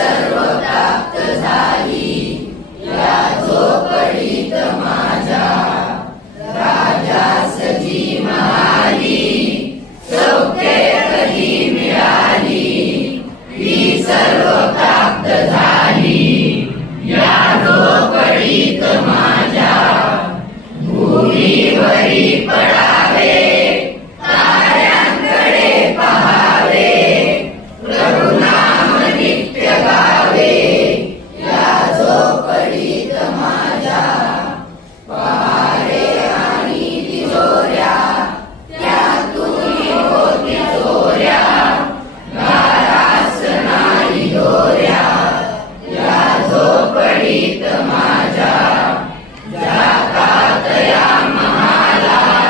सर्व प्राप्त झाली या झोपडीत माझ्या. राजास जी म्हणाली सौख्य कधी मिळाली ती सर्व प्राप्त झाली या झोपडीत माझ्या. भूमीवरी